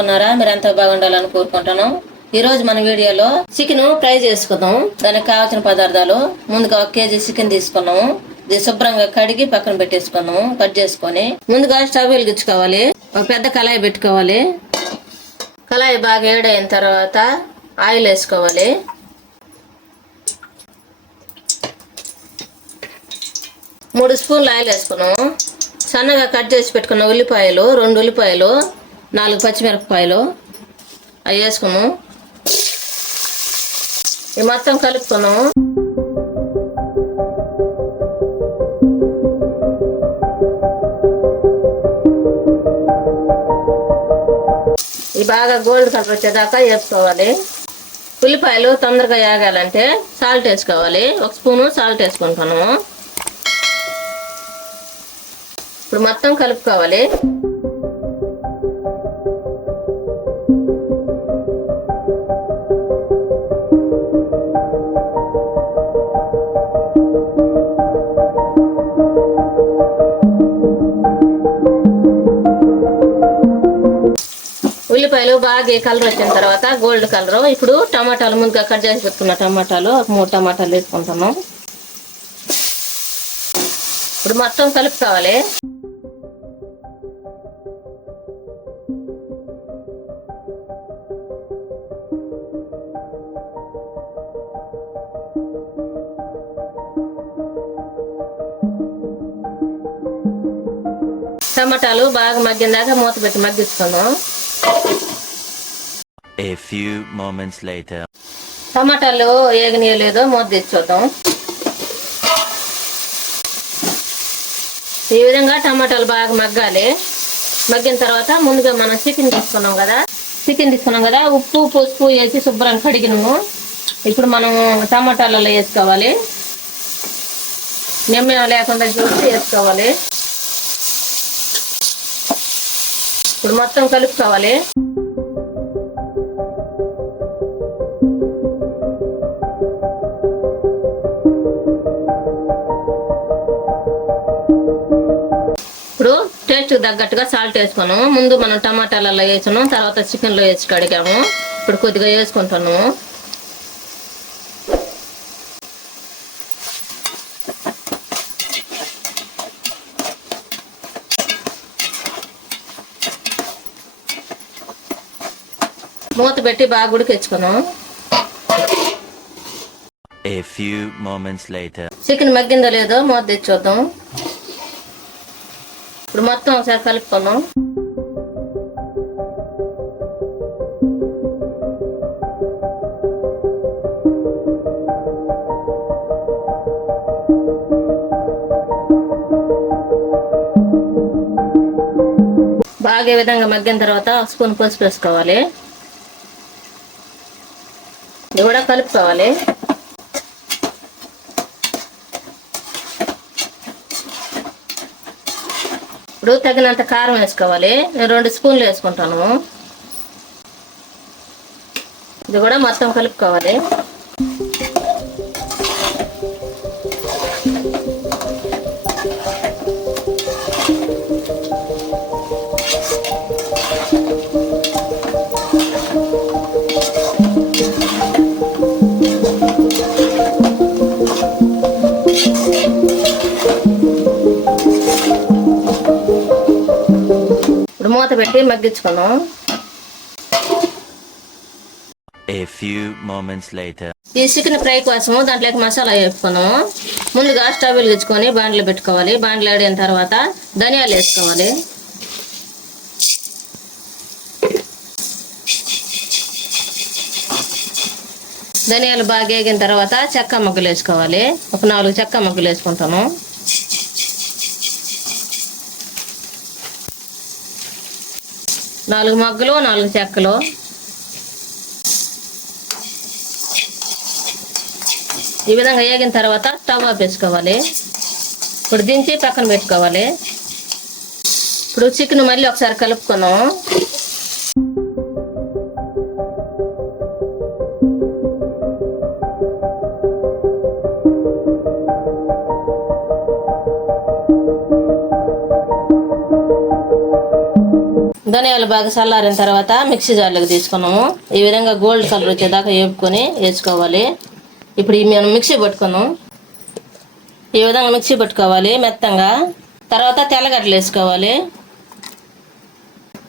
బాగున్నారా? మీరంతా బాగుండాలని కోరుకుంటాను. ఈ రోజు మన వీడియోలో చికెన్ ఫ్రై చేసుకుందాం. దానికి కావాల్సిన పదార్థాలు ముందుగా 1 కేజీ చికెన్ తీసుకున్నాము. ఇది శుభ్రంగా కడిగి పక్కన పెట్టేసుకున్నాము. కట్ చేసుకొని ముందుగా స్టవ్ వెలిగించుకోవాలి. ఒక పెద్ద కళాయి పెట్టుకోవాలి. కళాయి బాగా వేడైన తర్వాత ఆయిల్ వేసుకోవాలి. మూడు స్పూన్లు ఆయిల్ వేసుకున్నాము. సన్నగా కట్ చేసి పెట్టుకున్న ఉల్లిపాయలు 2 ఉల్లిపాయలు 4 పచ్చిమిరపకాయలు అవి వేసుకున్నాము. ఇవి మొత్తం కలుపుకున్నాము. ఇవి బాగా గోల్డ్ కలర్ వచ్చేదాకా వేసుకోవాలి. ఉల్లిపాయలు తొందరగా వేగాలంటే సాల్ట్ వేసుకోవాలి. 1 స్పూను సాల్ట్ వేసుకుంటున్నాము. ఇప్పుడు మొత్తం కలుపుకోవాలి. ఉల్లిపాయలు బాగా కలర్ వచ్చిన తర్వాత గోల్డ్ కలర్. ఇప్పుడు టమాటాలు ముందుగా కట్ చేసి పెట్టుకున్న టమాటాలు 3 టమాటాలు వేసుకుంటున్నాం. ఇప్పుడు మొత్తం కలుపుకోవాలి. టమాటాలు బాగా మగ్గిన మూత పెట్టి మగ్గించుకుందాం. A few moments later. టమాటాలు ఏగనీయలేదో మూత తీసి చూద్దాం. ఈ విధంగా టమాటాలు బాగా మగ్గాలి. మగ్గిన తర్వాత ముందుగా మనం చికెన్ తీసుకున్నాం కదా ఉప్పు పసుపు వేసి శుభ్రంగా కడిగినాము. ఇప్పుడు మనం టమాటాలలో వేసుకోవాలి. నిమ్మ లేకుండా చూసి వేసుకోవాలి. ఇప్పుడు మొత్తం కలుపుకోవాలి. ఇప్పుడు టేస్ట్ తగ్గట్టుగా సాల్ట్ వేసుకున్నాము. ముందు మనం టమాటాలలో వేసాము, తర్వాత చికెన్లో వేసి కడిగాము. ఇప్పుడు కొద్దిగా వేసుకుంటున్నాము. మూత పెట్టి బాగా ఉడికించుకున్నాం. A few moments later. Chicken మగ్గిందో లేదో మూత తెచ్చి చూద్దాం. ఇప్పుడు మొత్తం ఒకసారి కలుపుకున్నాం. బాగా ఈ విధంగా మగ్గిన తర్వాత 1 స్పూన్ పసుపు వేసుకోవాలి. ఇది కూడా కలుపుకోవాలి. ఇప్పుడు తగినంత కారం వేసుకోవాలి. నేను 2 స్పూన్లు వేసుకుంటాను. ఇది కూడా మొత్తం కలుపుకోవాలి. మూత పెట్టి మగ్గించుకున్నాం. A few moments later. ఈ చికెన్ ఫ్రై కోసం దాంట్లోకి మసాలా వేసుకున్నాము. ముందుగా స్టవ్ వెలిగించుకొని బాండ్లు పెట్టుకోవాలి. బాండ్లు వేడిన తర్వాత ధనియాలు వేసుకోవాలి. ధనియాలు బాగా వేగిన తర్వాత చెక్క మొగ్గలు వేసుకోవాలి. ఒక 4 చెక్క మొగ్గలు వేసుకుంటాము. నాలుగు మొగ్గలు 4 చెక్కలు. ఈ విధంగా వేగిన తర్వాత స్టవ్ ఆఫ్ వేసుకోవాలి. ఇప్పుడు దించి పక్కన పెట్టుకోవాలి. ఇప్పుడు చికెన్ మళ్ళీ ఒకసారి కలుపుకున్నాము. ధనియాలు బాగా చల్లారిన తర్వాత మిక్సీ జార్లోకి తీసుకున్నాము. ఈ విధంగా గోల్డ్ కలర్ వచ్చేదాకా వేపుకొని వేసుకోవాలి. ఇప్పుడు మనం మిక్సీ పట్టుకున్నాం. ఈ విధంగా మిక్సీ పట్టుకోవాలి మెత్తంగా. తర్వాత తెల్లగడ్డలు వేసుకోవాలి.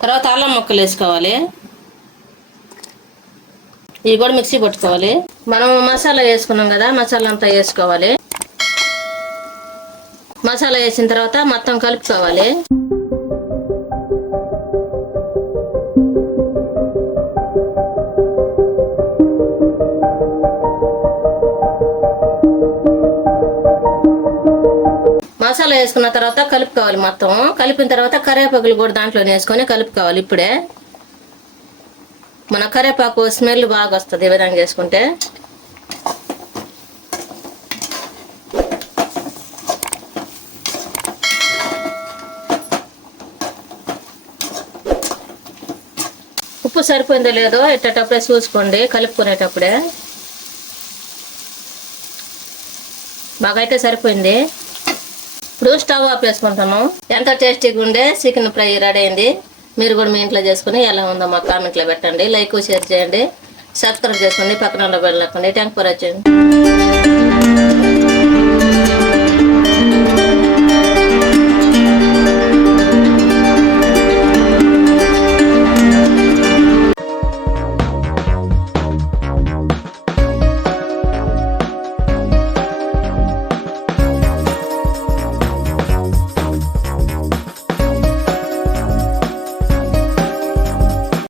తర్వాత అల్లం ముక్కలు వేసుకోవాలి. ఇవి కూడా మిక్సీ పట్టుకోవాలి. మనం మసాలా వేసుకున్నాం కదా, మసాలా అంతా వేసుకోవాలి. మసాలా వేసిన తర్వాత మొత్తం కలుపుకోవాలి. మసాలా వేసుకున్న తర్వాత కలుపుకోవాలి. మొత్తం కలిపిన తర్వాత కరివేపాకులు కూడా దాంట్లో వేసుకొని కలుపుకోవాలి. ఇప్పుడే మన కరివేపాకు స్మెల్ బాగా వస్తుంది ఈ విధంగా చేసుకుంటే. ఉప్పు సరిపోయిందో లేదో ఇట్టేటప్పుడే చూసుకోండి, కలుపుకునేటప్పుడే. బాగా అయితే సరిపోయింది. ఇప్పుడు స్టవ్ ఆఫ్ వేసుకుంటాము. ఎంతో టేస్టీగా ఉండే చికెన్ ఫ్రై రెడీ అయింది. మీరు కూడా మీ ఇంట్లో చేసుకుని ఎలా ఉందో మాకు కామెంట్లో పెట్టండి. లైక్ షేర్ చేయండి, సబ్స్క్రైబ్ చేసుకోండి, పక్కన బెల్ నొక్కండి. Thank for watching.